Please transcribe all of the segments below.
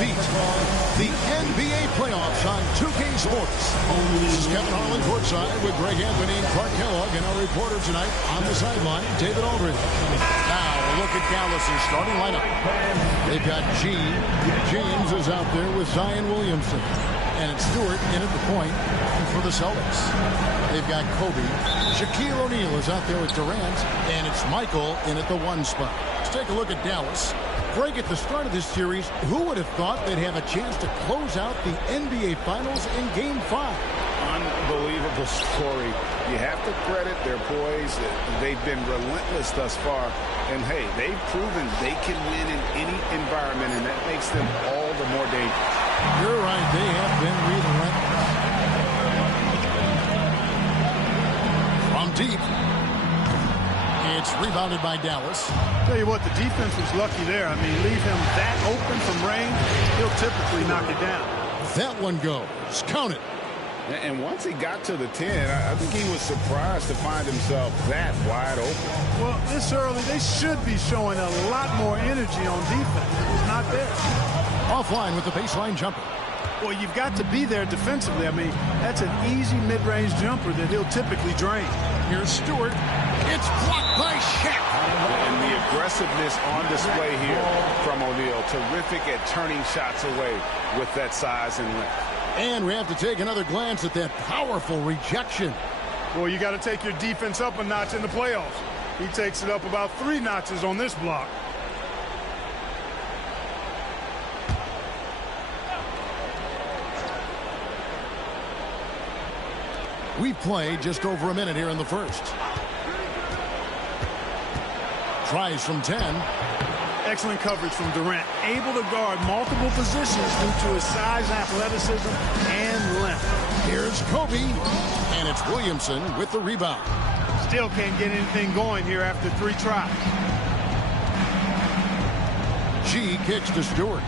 beat the NBA playoffs on 2K Sports. This is Kevin Harlan courtside with Greg Anthony and Clark Kellogg, and our reporter tonight on the sideline, David Aldridge. Now, a look at Dallas' starting lineup. They've got G. James is out there with Zion Williamson. And it's Stewart in at the point for the Celtics. They've got Kobe. Shaquille O'Neal is out there with Durant. And it's Michael in at the 1 spot. Let's take a look at Dallas. Greg, at the start of this series, who would have thought they'd have a chance to close out the NBA Finals in Game 5? Unbelievable story. You have to credit their poise. They've been relentless thus far. And, hey, they've proven they can win in any environment, and that makes them all the more dangerous. You're right. They have been relentless. From deep. It's rebounded by Dallas. Tell you what, the defense was lucky there. I mean, leave him that open from range, he'll typically knock it down. That one goes. Count it. And once he got to the 10, I think he was surprised to find himself that wide open. Well, this early, they should be showing a lot more energy on defense. It was not there. Offline with the baseline jumper. Well, you've got to be there defensively. I mean, that's an easy mid-range jumper that he'll typically drain. Here's Stewart. It's blocked by Shaq. And the aggressiveness on display here from O'Neal. Terrific at turning shots away with that size and length. And we have to take another glance at that powerful rejection. Well, you got to take your defense up a notch in the playoffs. He takes it up about 3 notches on this block. We've played just over a minute here in the first. Tries from 10. Excellent coverage from Durant. Able to guard multiple positions due to his size, athleticism, and length. Here's Kobe. And it's Williamson with the rebound. Still can't get anything going here after 3 tries. G kicks to Stewart.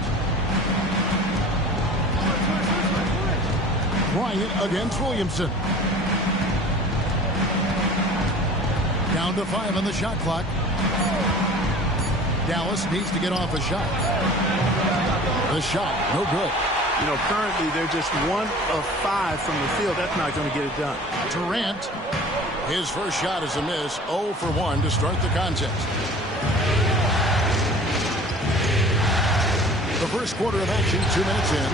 Bryant against Williamson. Down to 5 on the shot clock. Dallas needs to get off a shot. The shot, no good. You know, currently they're just 1 of 5 from the field. That's not going to get it done. Durant, his first shot is a miss. 0 for 1 to start the contest. The first quarter of action, 2 minutes in.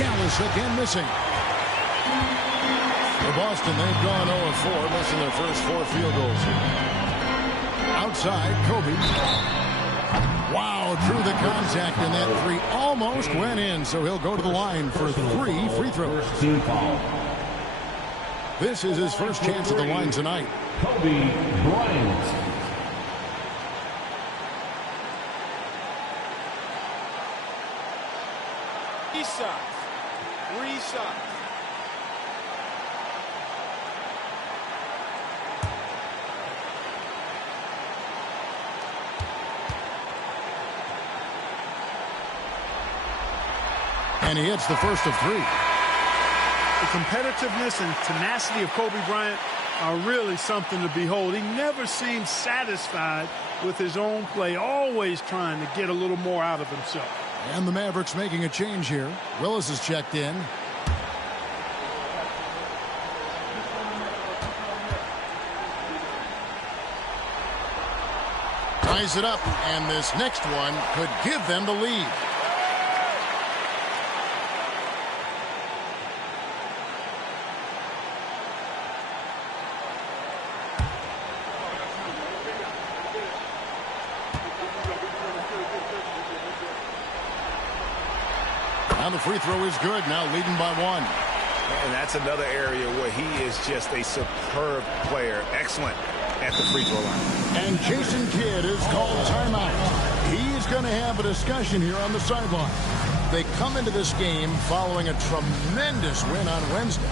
Dallas again missing. For Boston, they've gone 0-4, missing their first 4 field goals. Outside, Kobe. Wow, through the contact, and that 3 almost went in, so he'll go to the line for 3 free throws. This is his first chance at the line tonight. Kobe Bryant. Three shots. And he hits the first of 3. The competitiveness and tenacity of Kobe Bryant are really something to behold. He never seems satisfied with his own play, always trying to get a little more out of himself. And the Mavericks making a change here. Willis is checked in. Ties it up, and this next one could give them the lead. And the free throw is good, now leading by 1. And that's another area where he is just a superb player. Excellent at the free throw line. And Jason Kidd is called timeout. He's going to have a discussion here on the sideline. They come into this game following a tremendous win on Wednesday.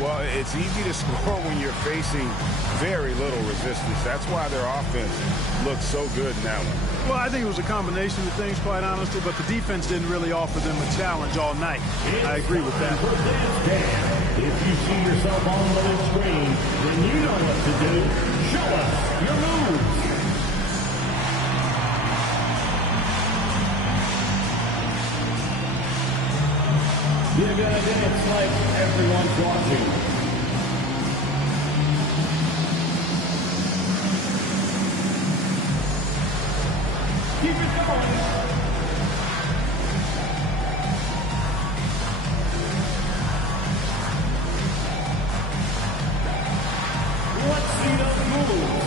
Well, it's easy to score when you're facing very little resistance. That's why their offense looks so good in that one. Well, I think it was a combination of things, quite honestly, but the defense didn't really offer them a challenge all night. I agree with that. If you see yourself on the big screen, then you know what to do. Show us your moves. You're gonna dance like everyone's watching. Keep it going. Let's see the move.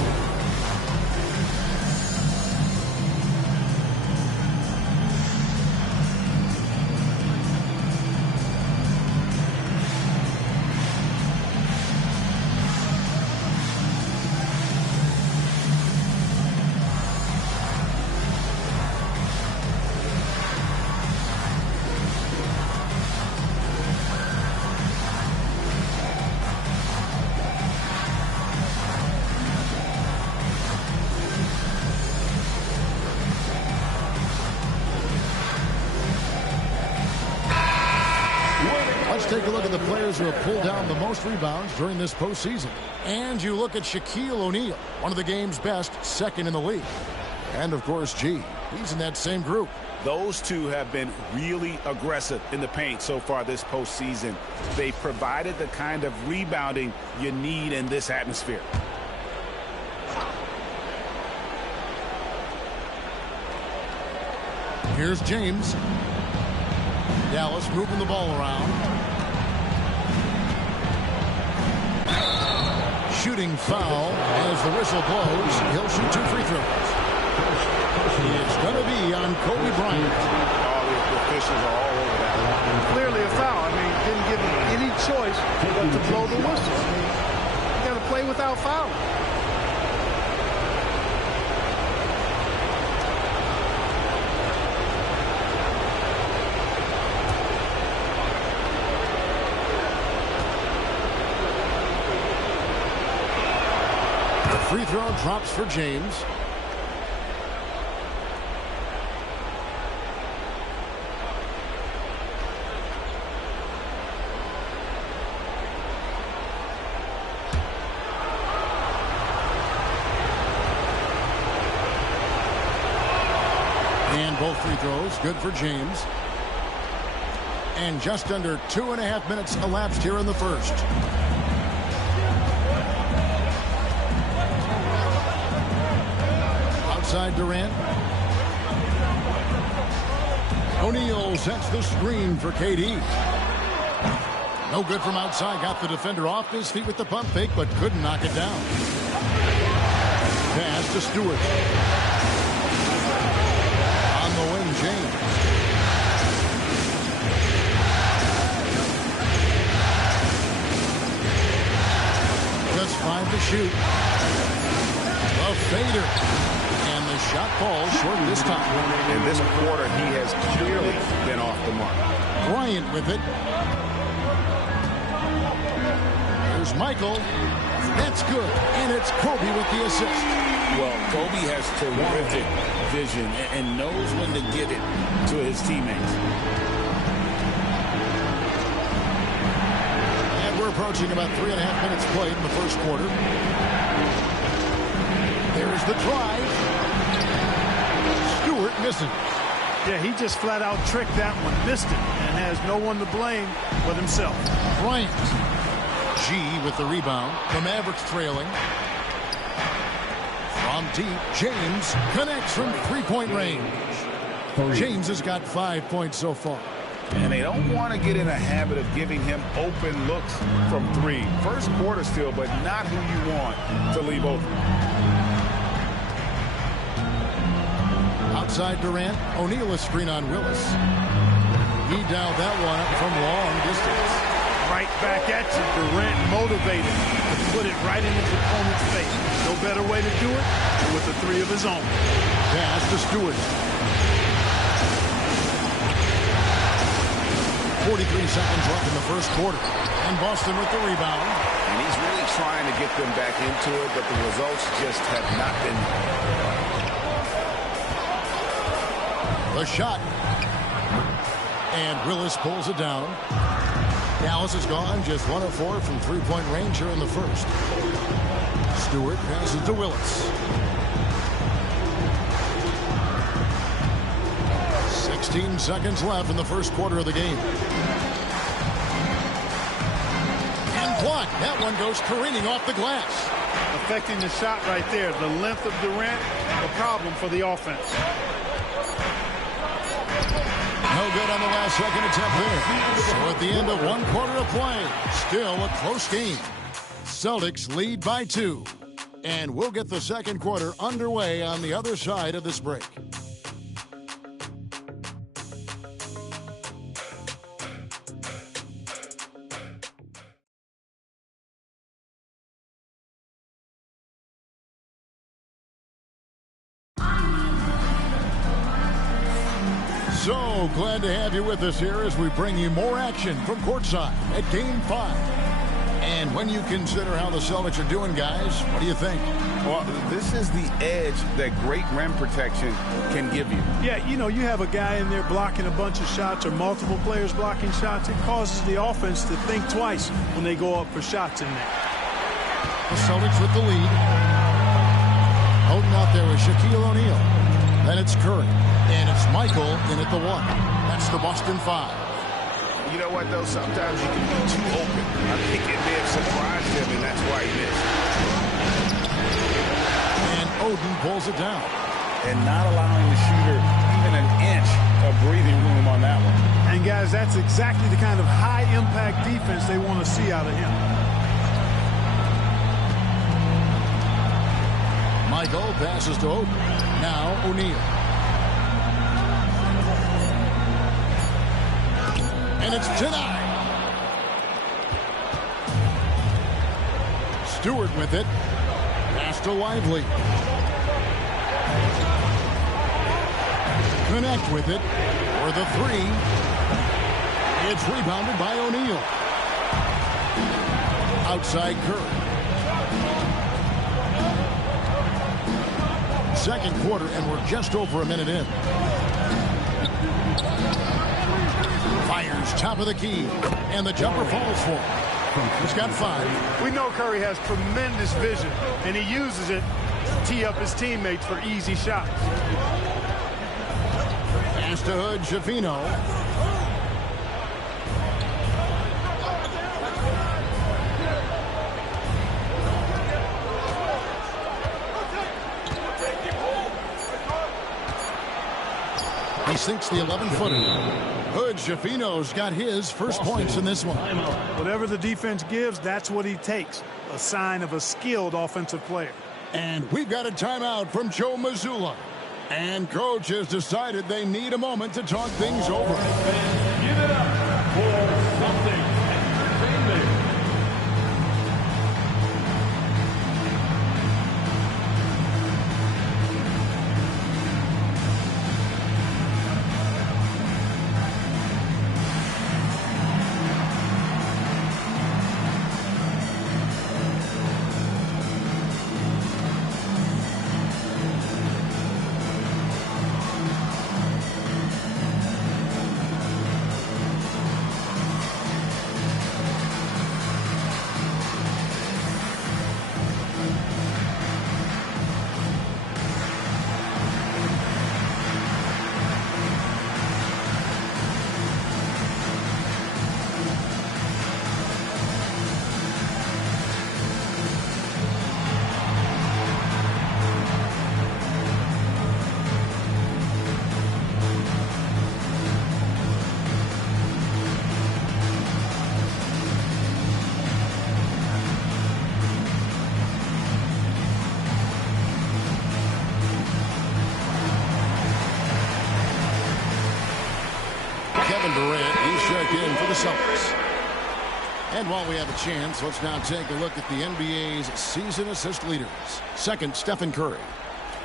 Let's take a look at the players who have pulled down the most rebounds during this postseason. And you look at Shaquille O'Neal, one of the game's best, second in the league. And, of course, G. He's in that same group. Those two have been really aggressive in the paint so far this postseason. They provided the kind of rebounding you need in this atmosphere. Here's James. Dallas moving the ball around. Shooting foul as the whistle blows. He'll shoot 2 free throws. It's going to be on Kobe Bryant. All the officials are all over that. Clearly a foul. I mean, didn't give him any choice but to blow the whistle. I mean, you got to play without foul. Free throw drops for James. And both free throws good for James. And just under 2.5 minutes elapsed here in the first. Outside Durant. O'Neal sets the screen for KD. No good from outside. Got the defender off his feet with the pump fake, but couldn't knock it down. Pass to Stewart. On the wing, James. Just 5 to shoot. A fader. The shot falls short this time. In this quarter, he has clearly been off the mark. Bryant with it. Here's Michael. That's good. And it's Kobe with the assist. Well, Kobe has terrific vision and knows when to get it to his teammates. And we're approaching about 3.5 minutes played in the first quarter. There's the drive. Stewart misses. Yeah, he just flat out tricked that one, missed it, and has no one to blame but himself. Bryant. G with the rebound. The Mavericks trailing. From deep, James connects from 3-point range. James has got 5 points so far. And they don't want to get in a habit of giving him open looks from 3. First quarter still, but not who you want to leave open. Outside Durant, O'Neal a screen on Willis. He dialed that one up from long distance. Right back at you. Durant motivated to put it right in his opponent's face. No better way to do it than with the 3 of his own. Pass to Stewart. 43 seconds left in the first quarter. And Boston with the rebound. And he's really trying to get them back into it, but the results just have not been. The shot. And Willis pulls it down. Dallas is gone just 1 of 4 from 3-point range here in the first. Stewart passes to Willis. 16 seconds left in the first quarter of the game. block. That one goes careening off the glass. Affecting the shot right there. The length of Durant, a problem for the offense. No good on the last second attempt there. So at the end of 1 quarter of play, still a close game. Celtics lead by 2. And we'll get the second quarter underway on the other side of this break. So glad to have you with us here as we bring you more action from courtside at Game 5. And when you consider how the Celtics are doing, guys, what do you think? Well, this is the edge that great rim protection can give you. Yeah, you know, you have a guy in there blocking a bunch of shots or multiple players blocking shots. It causes the offense to think twice when they go up for shots in there. The Celtics with the lead. Holding out there with Shaquille O'Neal. Then it's Curry. And it's Michael in at the 1. That's the Boston 5. You know what, though? Sometimes you can be too open. I think it may have surprised him, and that's why he missed. And Oden pulls it down. And not allowing the shooter even an inch of breathing room on that one. And, guys, that's exactly the kind of high-impact defense they want to see out of him. Michael passes to Oden. Now O'Neal. And it's denied. Stewart with it. Pass to Lively. Connect with it for the 3. It's rebounded by O'Neal. Outside Curry. Second quarter, and we're just over a minute in. Fires top of the key, and the jumper falls for him. He's got 5. We know Curry has tremendous vision, and he uses it to tee up his teammates for easy shots. Pass to Hood, Schifino. He sinks the 11-footer. Hood, Schifino's got his first points in this one. Whatever the defense gives, that's what he takes. A sign of a skilled offensive player. And we've got a timeout from Joe Mazzulla. And coach has decided they need a moment to talk things over. Give it up for something entertainment. Kevin Durant is checked in for the Celtics. And while we have a chance, let's now take a look at the NBA's season assist leaders. Second, Stephen Curry.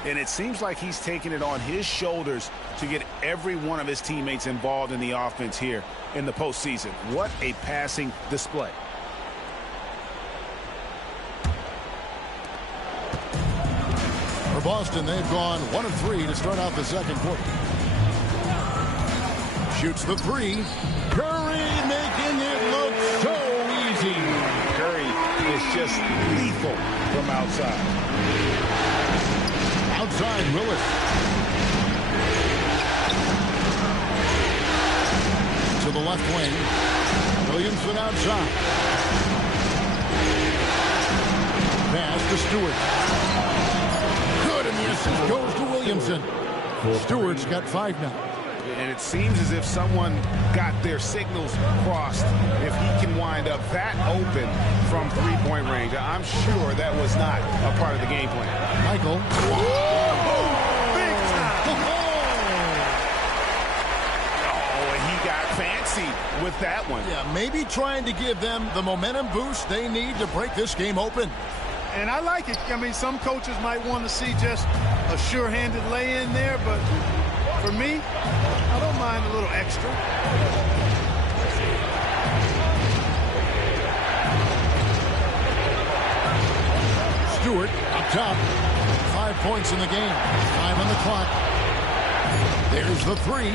And it seems like he's taking it on his shoulders to get every one of his teammates involved in the offense here in the postseason. What a passing display. For Boston, they've gone 1 of 3 to start out the second quarter. Shoots the 3. Curry making it look so easy. Curry is just lethal from outside. Outside, Willis. To the left wing. Williamson outside. Pass to Stewart. Good, and the assist goes to Williamson. Stewart's got 5 now. And it seems as if someone got their signals crossed if he can wind up that open from three-point range. I'm sure that was not a part of the game plan. Michael. Big time. Oh, and he got fancy with that one. Yeah, maybe trying to give them the momentum boost they need to break this game open. And I like it. I mean, some coaches might want to see just a sure-handed lay-in there, but for me, I don't mind a little extra. Stewart up top. 5 points in the game. 5 on the clock. There's the 3.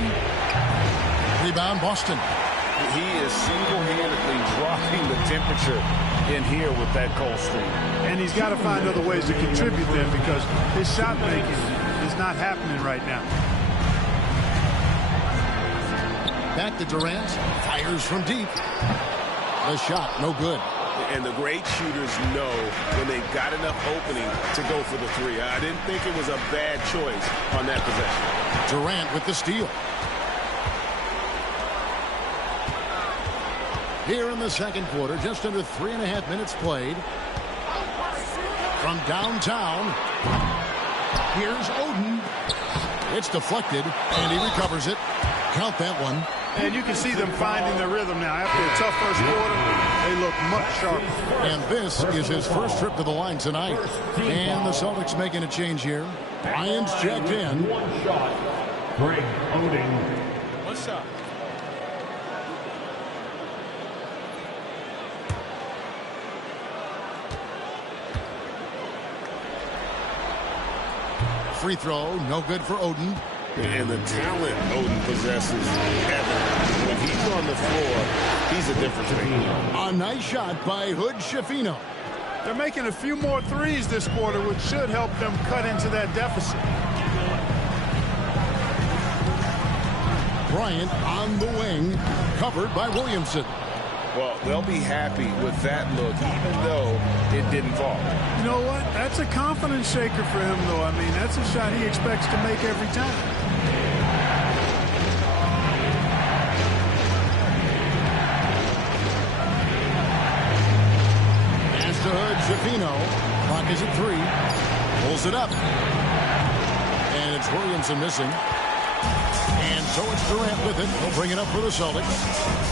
Rebound, Boston. He is single-handedly dropping the temperature in here with that cold streak. And he's got to find other ways to contribute then, because his shot making is not happening right now. Back to Durant. Fires from deep. The shot, no good. And the great shooters know when they've got enough opening to go for the 3. I didn't think it was a bad choice on that possession. Durant with the steal. Here in the second quarter, just under 3.5 minutes played. From downtown, here's Oden. It's deflected, and he recovers it. Count that one. And you can see them finding their rhythm now. After a tough first quarter, they look much sharper. And this is his first trip to the line tonight. And the Celtics making a change here. Bryant's checked in. One shot. Greg Oden. One shot. Free throw, no good for Oden. And the talent Oden possesses, evident. When he's on the floor, he's a difference maker. A nice shot by Hood Schifino. They're making a few more threes this quarter, which should help them cut into that deficit. Bryant on the wing, covered by Williamson. Well, they'll be happy with that look, even though it didn't fall. You know what? That's a confidence shaker for him, though. I mean, that's a shot he expects to make every time. Pass to Hood, Schifino. Clock is at 3. Pulls it up. And it's Williamson missing. And so it's Durant with it. He'll bring it up for the Celtics.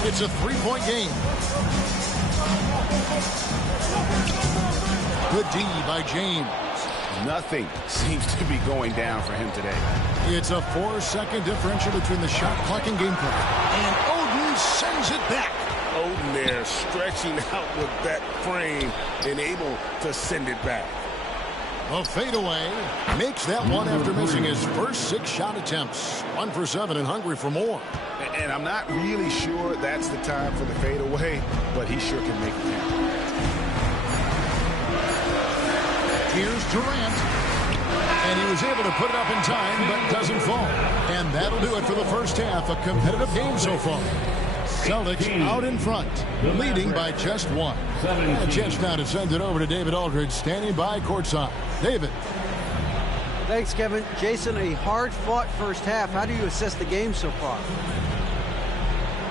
It's a 3-point game. Good D by James. Nothing seems to be going down for him today. It's a 4-second differential between the shot clock and game clock. And Oden sends it back. Oden there stretching out with that frame and able to send it back. A fadeaway makes that one after missing his first 6 shot attempts. 1 for 7 and hungry for more. And I'm not really sure that's the time for the fadeaway, but he sure can make it count. Here's Durant. And he was able to put it up in time, but doesn't fall. And that'll do it for the first half. A competitive game so far. Celtics out in front, leading by just 1. A chance now to send it over to David Aldridge, standing by courtside. David. Thanks, Kevin. Jason, a hard-fought first half. How do you assess the game so far?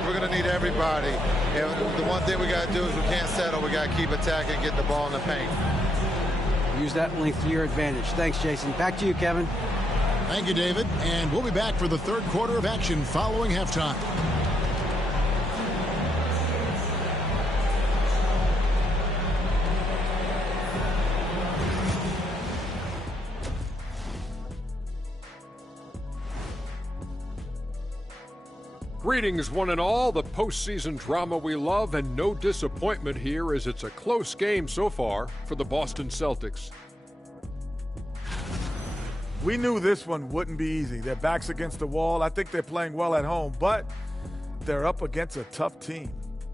We're going to need everybody. And the one thing we got to do is we can't settle. We got to keep attacking, get the ball in the paint. Use that length to your advantage. Thanks, Jason. Back to you, Kevin. Thank you, David. And we'll be back for the third quarter of action following halftime. Greetings, one and all. The postseason drama we love, and no disappointment here as it's a close game so far for the Boston Celtics. We knew this one wouldn't be easy. Their backs against the wall. I think they're playing well at home, but they're up against a tough team.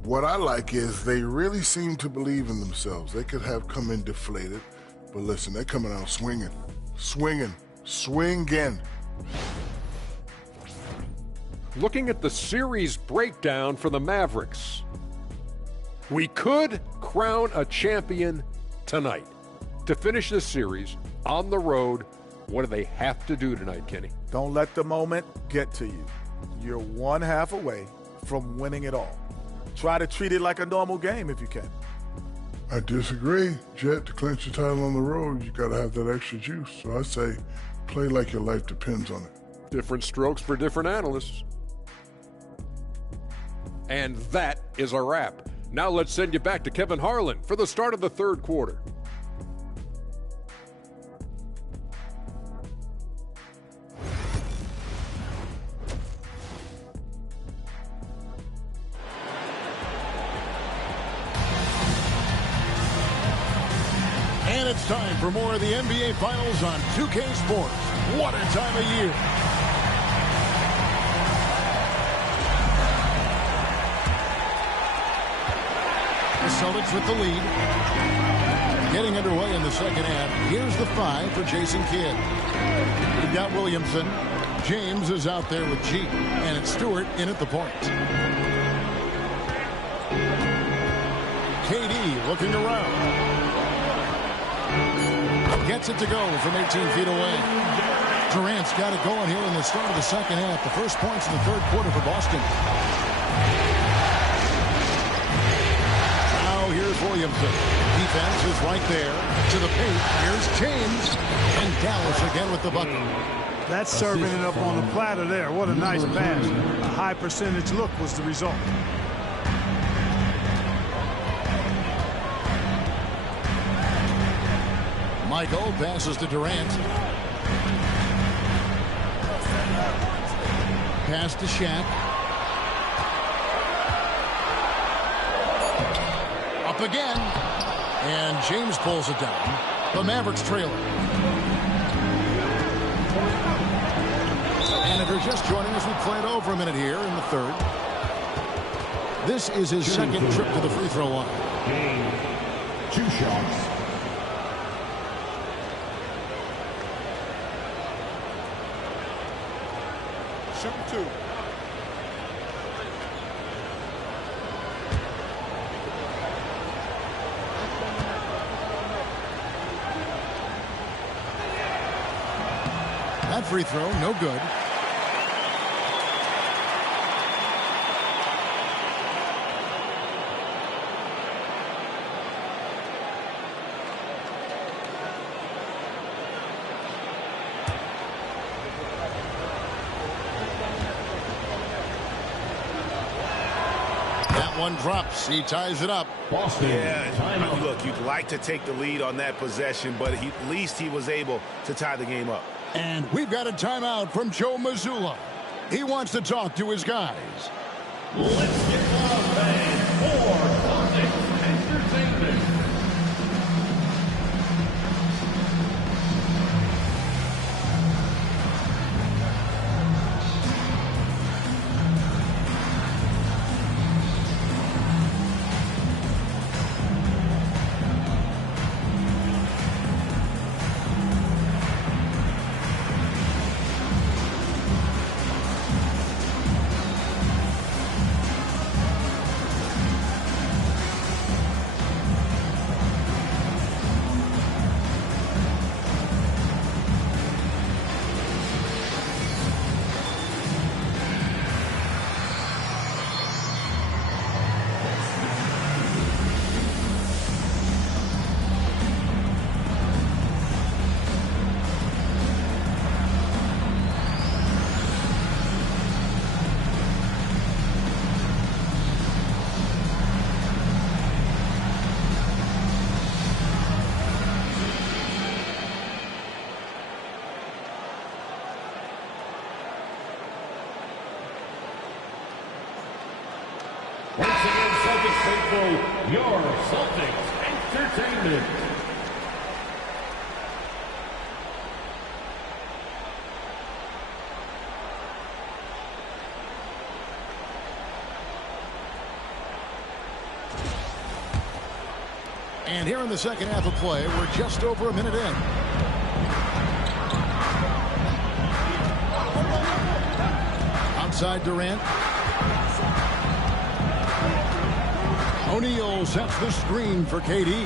What I like is they really seem to believe in themselves. They could have come in deflated, but listen, they're coming out swinging. Looking at the series breakdown for the Mavericks, we could crown a champion tonight. To finish this series on the road, what do they have to do tonight, Kenny? Don't let the moment get to you. You're one half away from winning it all. Try to treat it like a normal game if you can. I disagree. Jet, to clinch the title on the road, you got to have that extra juice. So I say play like your life depends on it. Different strokes for different analysts. And that is a wrap. Now let's send you back to Kevin Harlan for the start of the third quarter. And it's time for more of the NBA Finals on 2K Sports. What a time of year. The Celtics with the lead. Getting underway in the second half. Here's the 5 for Jason Kidd. We've got Williamson. James is out there with G. And it's Stewart in at the point. KD looking around. Gets it to go from 18 feet away. Durant's got it going here in the start of the second half. The first points in the third quarter for Boston. Now here's Williamson. Defense is right there. To the paint. Here's James. And Dallas again with the bucket. That's serving it up on the platter there. What a nice pass. A high percentage look was the result. Michael passes to Durant. Pass to Shaq. Up again. And James pulls it down. The Mavericks trailing. And if you're just joining us, we played over a minute here in the third. This is his second trip to the free throw line. Game. 2 shots. Shoot 2. That free throw, no good. One drops. He ties it up. Boston. Yeah, look, you'd like to take the lead on that possession, but at least he was able to tie the game up. And we've got a timeout from Joe Mazzulla. He wants to talk to his guys. Let's get fans for Celtics Entertainment. Once again, Celtics faithful, your Celtics Entertainment. And here in the second half of play, we're just over a minute in. Outside Durant. O'Neal sets the screen for KD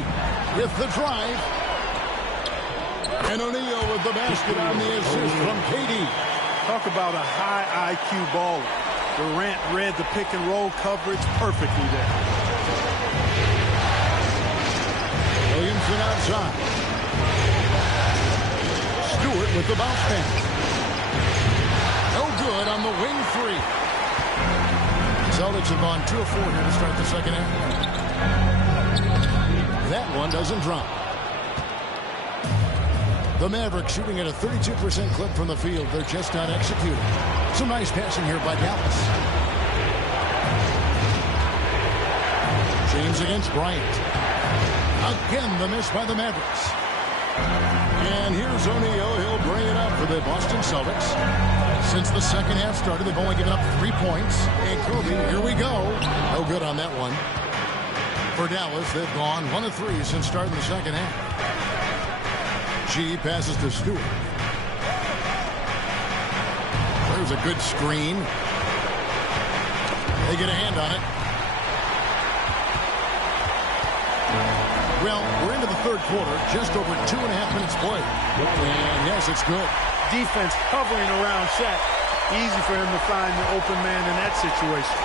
with the drive. And O'Neal with the basket on the assist from KD. Talk about a high IQ baller. Durant read the pick and roll coverage perfectly there. Williamson outside. Stewart with the bounce pass. No good on the wing three. Celtics have gone 2 of 4 here to start the second half. That one doesn't drop. The Mavericks shooting at a 32% clip from the field. They're just not executing. Some nice passing here by Dallas. James against Bryant. Again, the miss by the Mavericks. And here's O'Neal. He'll bring it up for the Boston Celtics. Since the second half started, they've only given up 3 points. And Kobe, here we go. No good on that one. For Dallas, they've gone 1 of 3 since starting the second half. G passes to Stewart. There's a good screen. They get a hand on it. Well, we're into the third quarter, just over 2.5 minutes played. And yes, it's good. Defense hovering around Shaq. Easy for him to find the open man in that situation.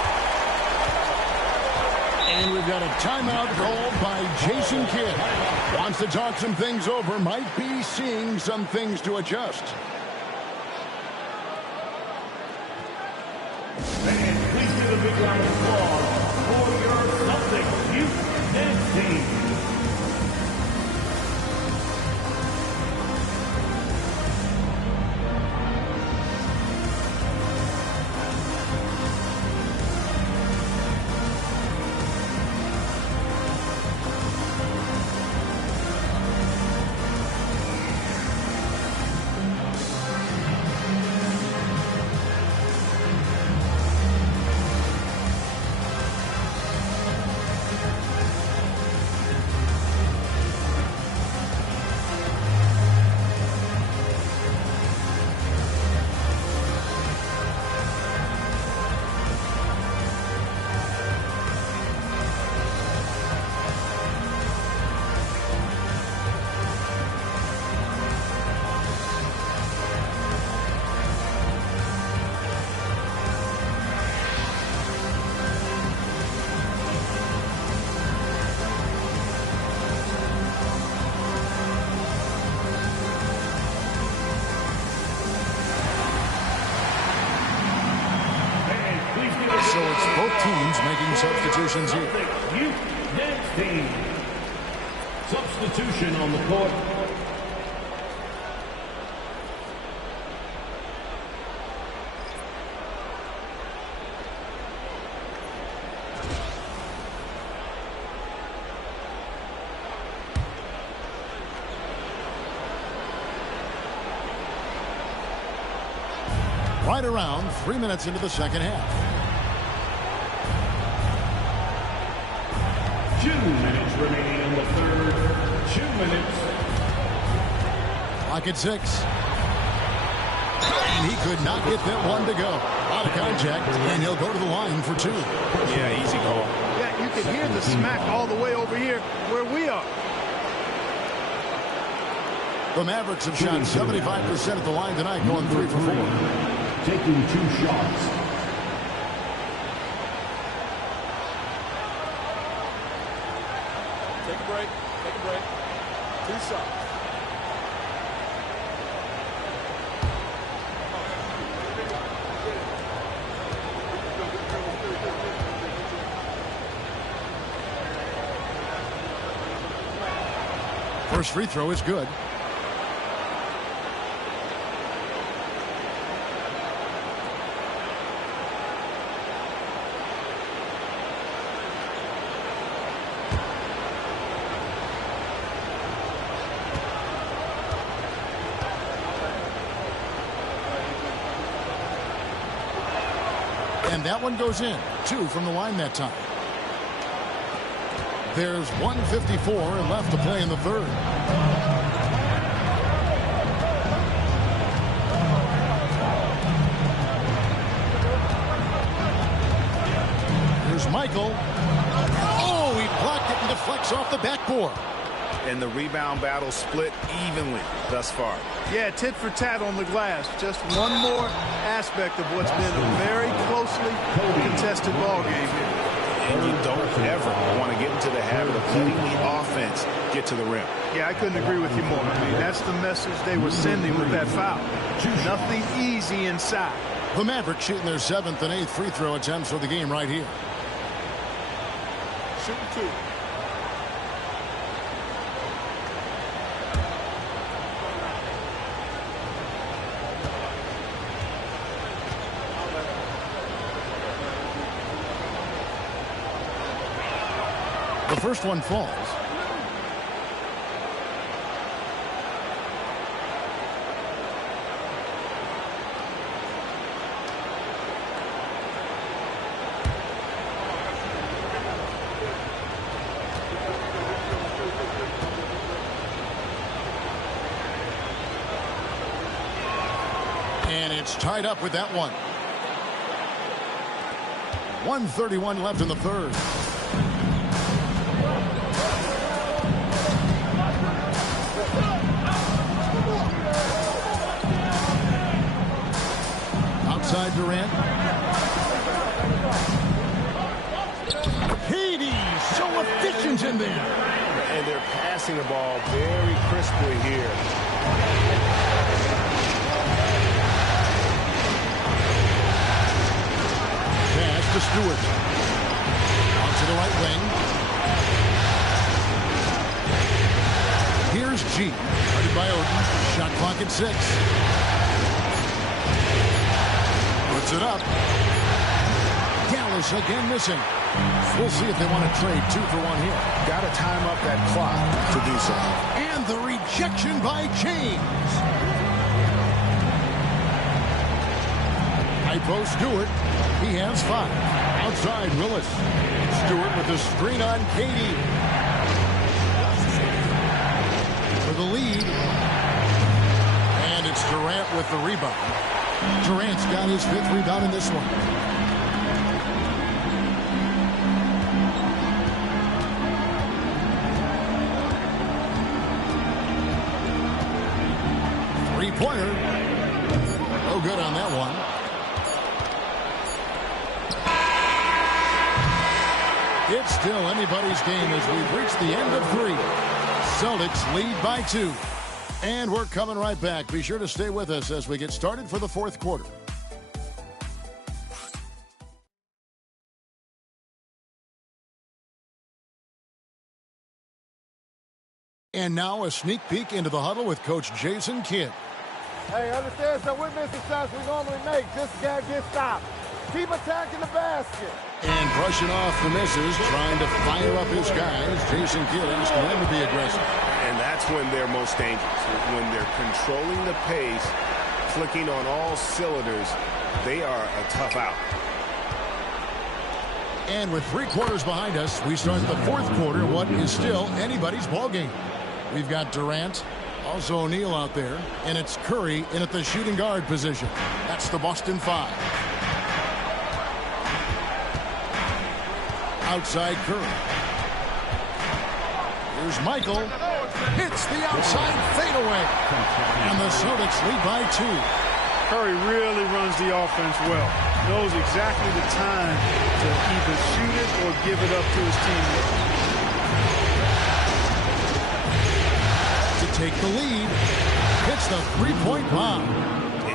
And we've got a timeout called by Jason Kidd. Wants to talk some things over. Might be seeing some things to adjust. And please give a big round of applause for your Celtics youth dance team. So it's both teams making substitutions here. Youth dance team. Substitution on the court. Right around 3 minutes into the second half. 2 minutes remaining in the third. 2 minutes. Clock at 6. And he could not get that one to go. Out of contact, and he'll go to the line for 2. Yeah, easy goal. Yeah, you can hear the smack all the way over here where we are. The Mavericks have shot 75% at the line tonight, going 3 for 4. Taking 2 shots. Take a break. Take a break. 2 shots. First free throw is good. And that one goes in. 2 from the line that time. There's 1:54 left to play in the third. Here's Michael. Oh, he blocked it and deflects off the backboard. and the rebound battle split evenly thus far. Yeah, tit for tat on the glass. Just one more aspect of what's been a very closely contested ball game here. And you don't ever want to get into the habit of letting the offense get to the rim. Yeah, I couldn't agree with you more. I mean, that's the message they were sending with that foul. Nothing easy inside. The Mavericks shooting their 7th and 8th free throw attempts for the game right here. Shooting 2. The first one falls. And it's tied up with that one. 1:31 left in the third. Outside Durant. Katie, so efficient in there. And they're passing the ball very crisply here. Pass to Stewart. On to the right wing. Here's G. Guarded by Oden. Shot clock at 6. Puts it up. Dallas again missing. We'll see if they want to trade 2 for 1 here. Got to time up that clock to do so. And the rejection by James. High post Stewart. He has 5. Outside Willis. Stewart with the screen on Katie. For the lead. And it's Durant with the rebound. Durant's got his 5th rebound in this one. Three-pointer. No good on that one. It's still anybody's game as we've reached the end of 3. Celtics lead by 2. And we're coming right back. Be sure to stay with us as we get started for the 4th quarter. And now a sneak peek into the huddle with Coach Jason Kidd. Hey, understand, so we're missing shots we normally make. Just can't get stopped. Keep attacking the basket. And brushing off the misses, trying to fire up his guys. Jason Kidd asking them to be aggressive. And that's when they're most dangerous. When they're controlling the pace, clicking on all cylinders, they are a tough out. And with 3 quarters behind us, we start the 4th quarter, what is still anybody's ball game. We've got Durant, also O'Neal out there, and it's Curry in at the shooting guard position. That's the Boston 5. Outside Curry. Here's Michael. Hits the outside fadeaway. And the Celtics lead by 2. Curry really runs the offense well. Knows exactly the time to either shoot it or give it up to his teammates. To take the lead. Hits the 3-point bomb.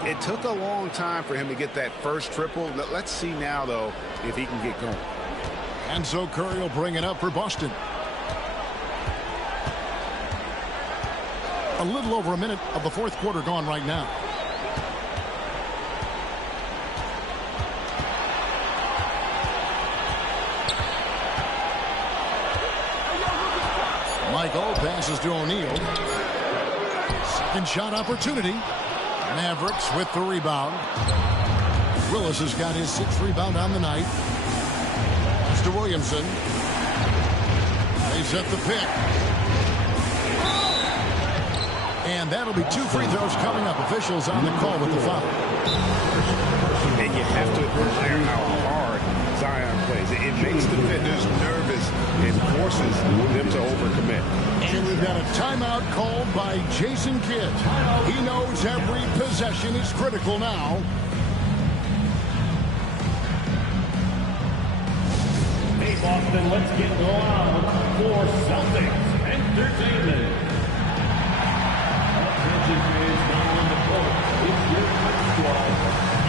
It took a long time for him to get that first triple. Let's see now, though, if he can get going. And so Curry will bring it up for Boston. A little over a minute of the 4th quarter gone right now. Michael passes to O'Neal. Second shot opportunity. Mavericks with the rebound. Willis has got his 6th rebound on the night. To Williamson. They set the pick. And that'll be 2 free throws coming up. Officials on the call with the foul. And you have to admire how hard Zion plays. It makes defenders nervous and forces them to overcommit. And we've got a timeout called by Jason Kidd. He knows every possession is critical now. Hey, Boston, let's get loud for Celtics Entertainment. Attention fans down on the court. It's your first squad.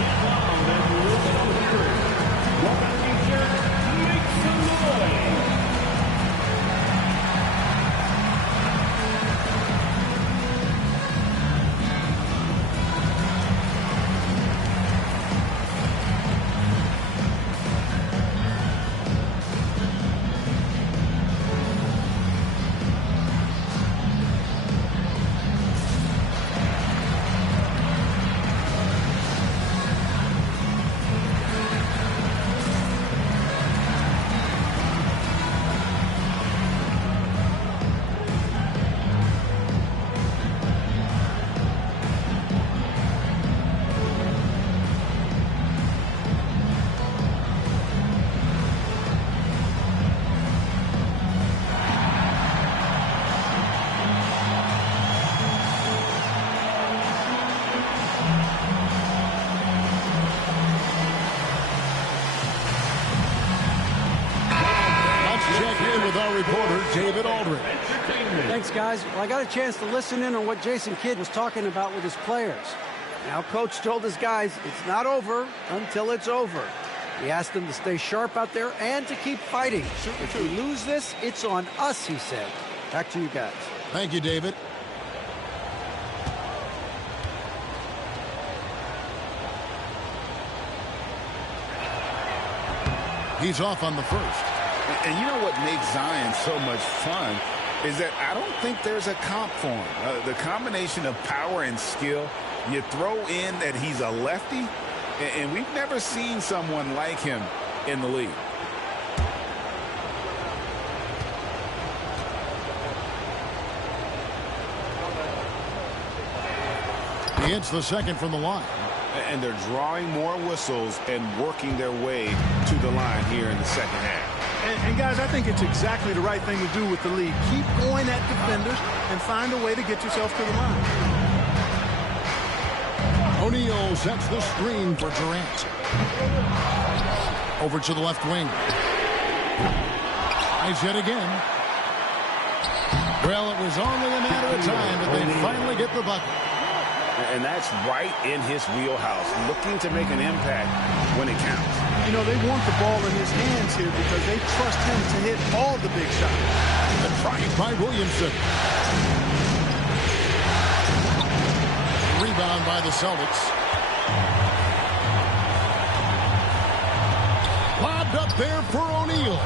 Get loud and listen to the lyrics. Grab a t-shirt, make some noise. David Aldridge. Thanks, guys. Well, I got a chance to listen in on what Jason Kidd was talking about with his players. Now, Coach told his guys it's not over until it's over. He asked them to stay sharp out there and to keep fighting. If we lose this, it's on us, he said. Back to you guys. Thank you, David. He's off on the first. And you know what makes Zion so much fun is that I don't think there's a comp for him. The combination of power and skill, you throw in that he's a lefty, and we've never seen someone like him in the league. He hits the second from the line. And they're drawing more whistles and working their way to the line here in the second half. And guys, I think it's exactly the right thing to do with the league. Keep going at defenders and find a way to get yourself to the line. O'Neal sets the screen for Durant. Over to the left wing. Nice hit again. Well, it was only a matter of time, but they finally get the bucket. And that's right in his wheelhouse, looking to make an impact when it counts. You know, they want the ball in his hands here because they trust him to hit all the big shots. Tried by Williamson. Rebound by the Celtics. Lobbed up there for O'Neal.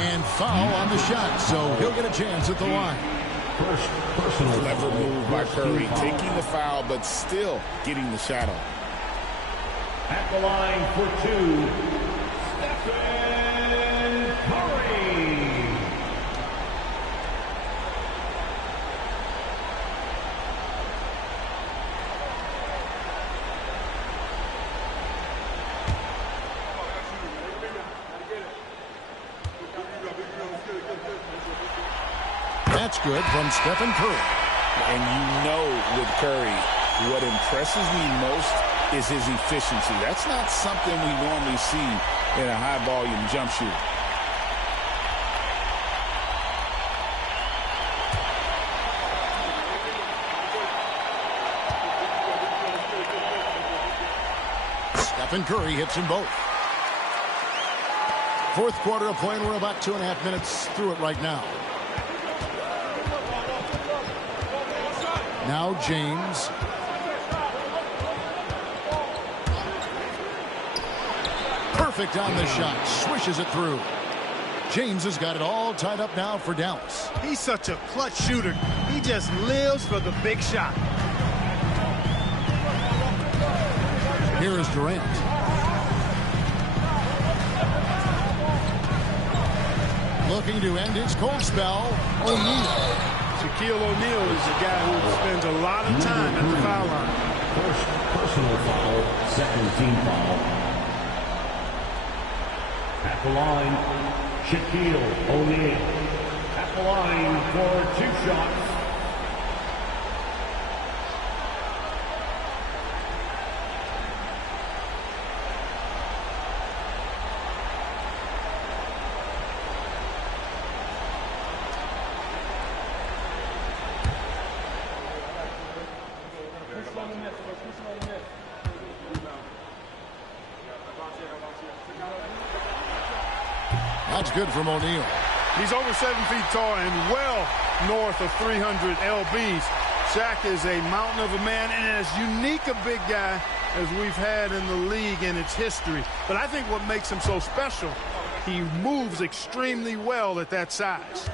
And foul on the shot, so he'll get a chance at the line. Clever move by Curry, taking the foul, but still getting the shot off. At the line for two, Stephen Curry. That's good from Stephen Curry. And you know with Curry, what impresses me most is his efficiency. That's not something we normally see in a high-volume jump shooter. Stephen Curry hits them both. Fourth quarter of play, and we're about 2.5 minutes through it right now. Now James. Perfect on the shot. Swishes it through. James has got it all tied up now for Dallas. He's such a clutch shooter. He just lives for the big shot. Here is Durant. Looking to end his cold spell. O'Neal. Shaquille O'Neal is a guy who spends a lot of time at the foul line. First personal foul, second team foul. At the line, Shaquille O'Neal. At the line for 2 shots. That's good from O'Neal. He's over 7 feet tall and well north of 300 lbs. Shaq is a mountain of a man and as unique a big guy as we've had in the league in its history. But I think what makes him so special, he moves extremely well at that size.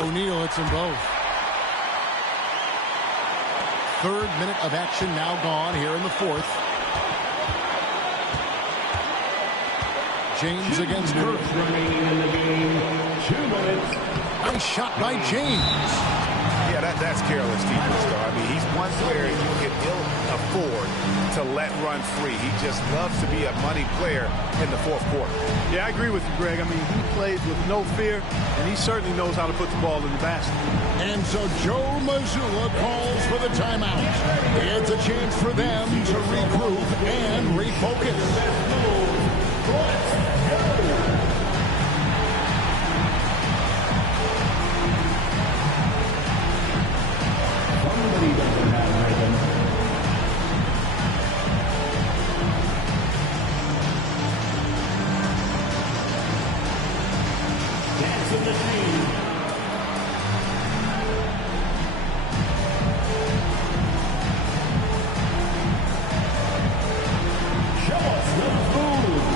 O'Neal hits them both. 3rd minute of action now gone here in the 4th. James against Curry. Remaining in the game, 2 minutes. Nice shot by James. Yeah, that's careless defense, though. I mean, he's one player you can ill afford to let run free. He just loves to be a money player in the 4th quarter. Yeah, I agree with you, Greg. I mean, he plays with no fear, and he certainly knows how to put the ball in the basket. And so Joe Mazzulla calls for the timeout. It's a chance for them to regroup and refocus. Somebody doesn't have rhythm. Dancing the team. Show us those moves.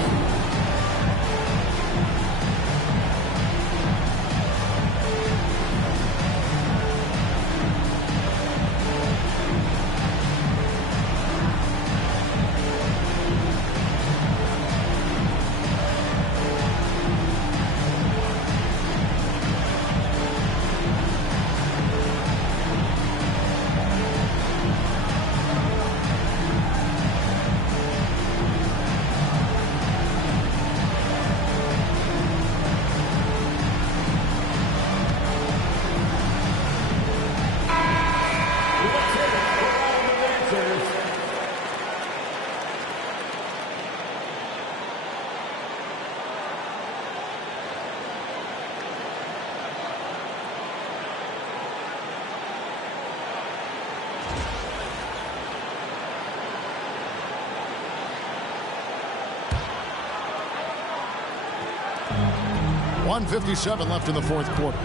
.157 left in the 4th quarter.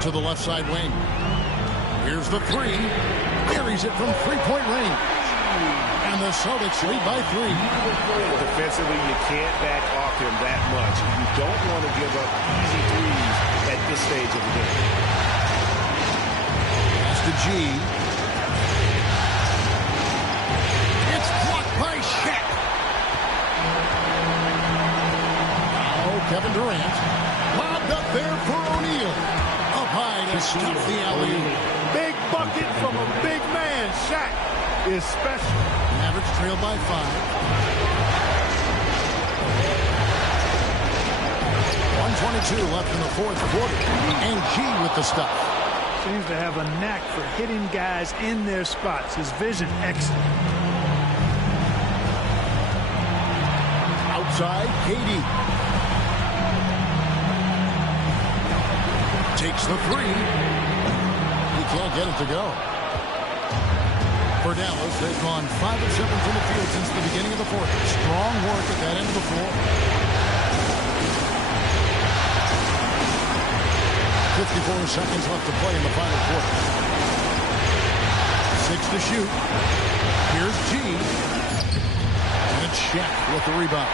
To the left side wing. Here's the 3. Buries it from 3-point range. And the Celtics lead by 3. Defensively, you can't back off him that much. You don't want to give up easy threes at this stage of the game. That's to G. It's blocked by Shaq. Kevin Durant lobbed up there for O'Neal. Up high to stop the alley. Big bucket from a big man. Shaq is special. Mavericks trail by 5. 1:22 left in the 4th quarter. And G with the stuff. Seems to have a knack for hitting guys in their spots. His vision excellent. Outside, KD. Takes the 3. He can't get it to go. For Dallas, they've gone 5 of 7 from the field since the beginning of the 4th. Strong work at that end of the floor. 54 seconds left to play in the final quarter. 6 to shoot. Here's G. And it's Shaq with the rebound.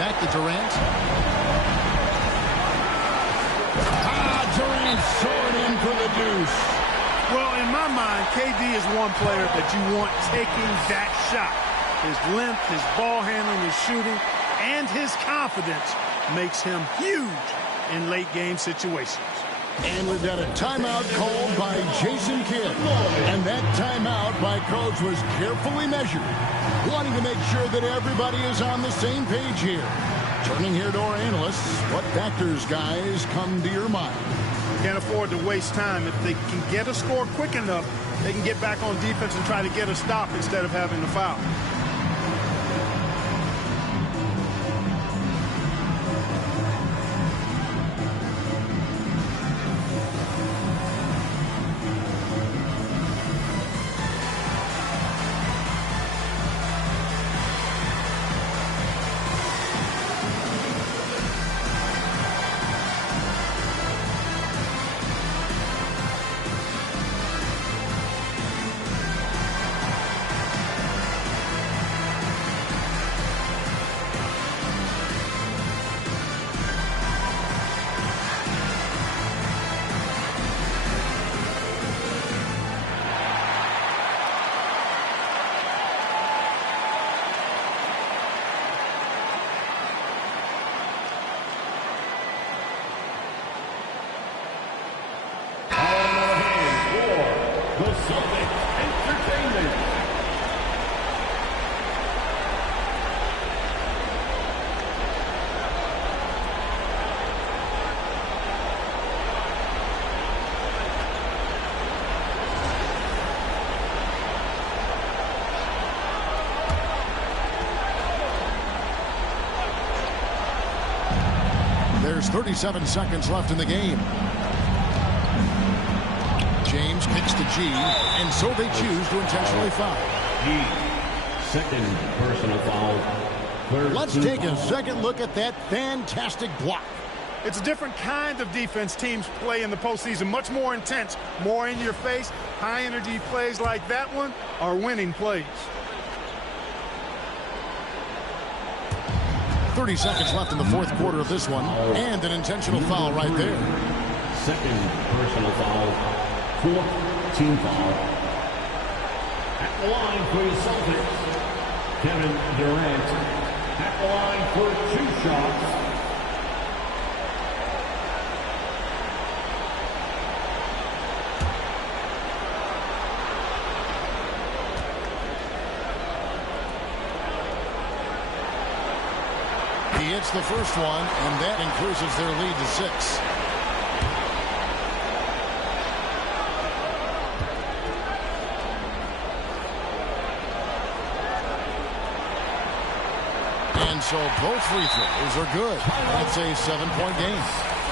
Back to Durant. Durant soared in for the deuce. Well, in my mind, KD is one player that you want taking that shot. His length, his ball handling, his shooting, and his confidence makes him huge in late game situations. And we've got a timeout called by Jason Kidd. And that timeout by Coach was carefully measured, wanting to make sure that everybody is on the same page here. Turning here to our analysts, what factors, guys, come to your mind? Can't afford to waste time. If they can get a score quick enough, they can get back on defense and try to get a stop instead of having to foul. There's 37 seconds left in the game. James kicks to G, and so they choose to intentionally foul. G, second personal foul. Let's take a second look at that fantastic block. It's a different kind of defense teams play in the postseason, much more intense, more in your face. High-energy plays like that one are winning plays. 30 seconds left in the fourth quarter of this one, and an intentional foul right there. Second personal foul, fourth team foul. At the line for the Celtics, Kevin Durant. At the line for 2 shots. He hits the first one, and that increases their lead to 6. And so both free throws are good. That's a 7-point game.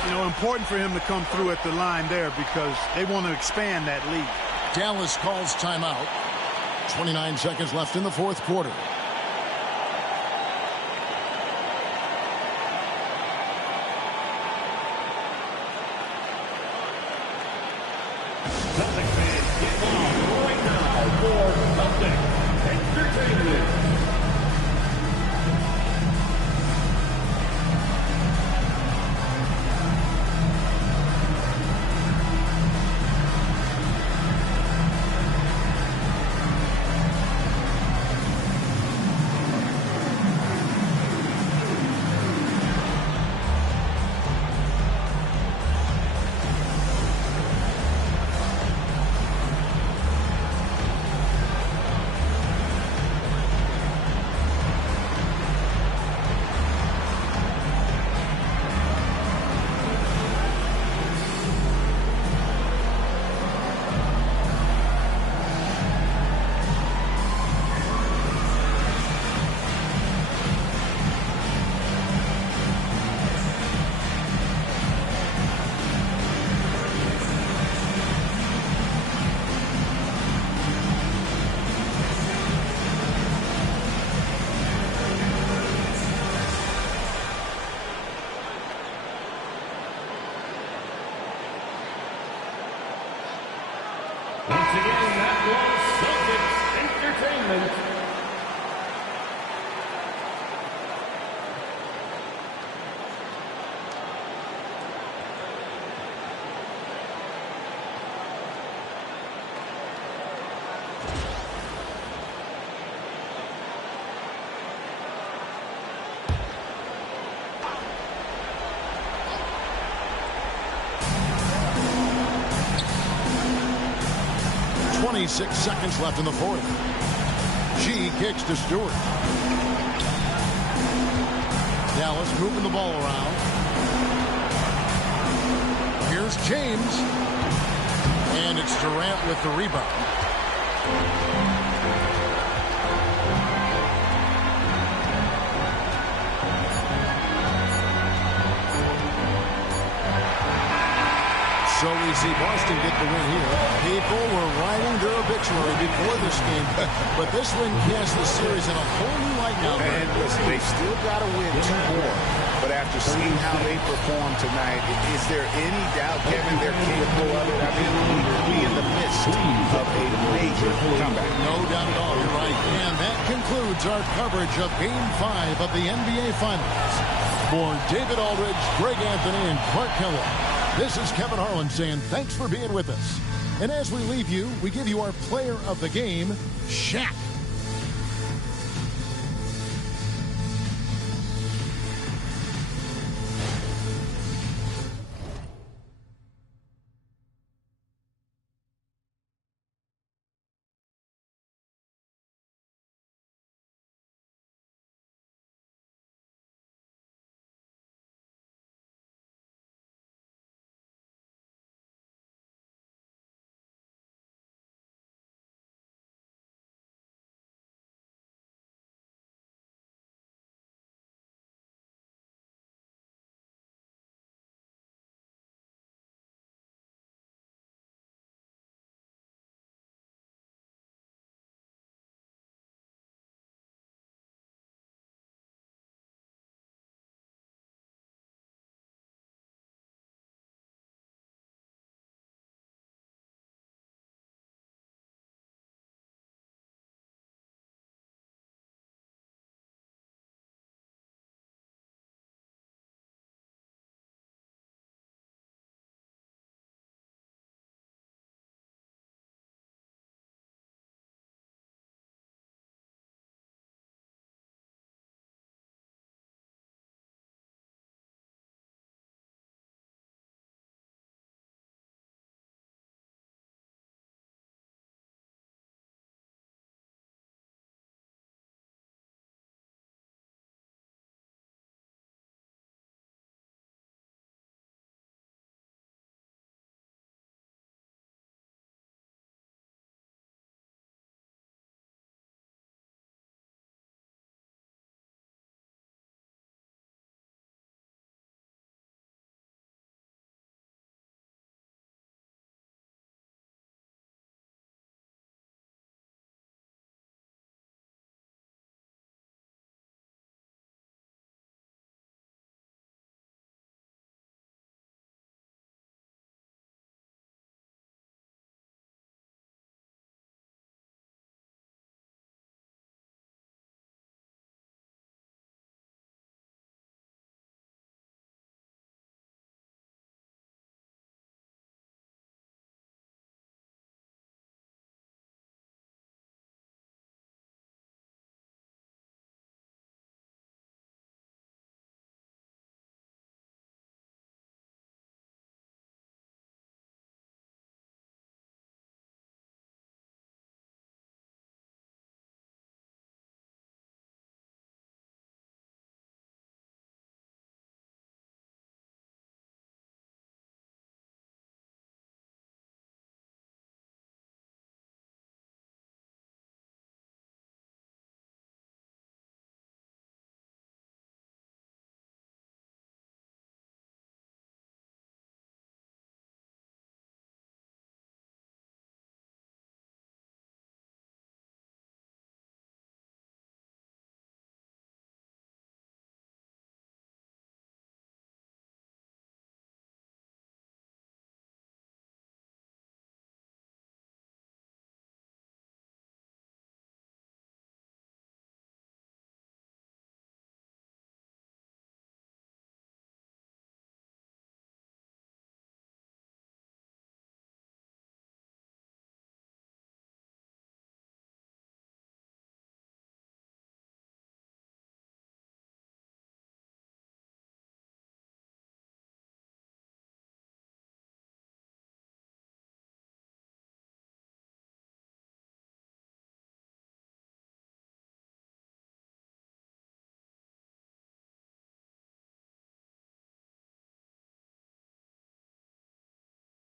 You know, important for him to come through at the line there because they want to expand that lead. Dallas calls timeout. 29 seconds left in the fourth quarter. Celtics fans, get on right now for Celtics Entertainment. Once again, that was Celtics Entertainment. 26 seconds left in the fourth. G kicks to Stewart. Dallas moving the ball around. Here's James. And it's Durant with the rebound. So we see Boston get the win here. People were writing their obituary before this game, but this win casts the series in a whole new light now. And listen, they still got to win 2 more. But after seeing how they perform tonight, is there any doubt, Kevin, they're capable of it? I mean, we could be in the midst of a major comeback. No doubt at all. You're right. And that concludes our coverage of Game 5 of the NBA Finals. For David Aldridge, Greg Anthony, and Clark Kellogg, this is Kevin Harlan saying thanks for being with us. And as we leave you, we give you our player of the game, Shaq.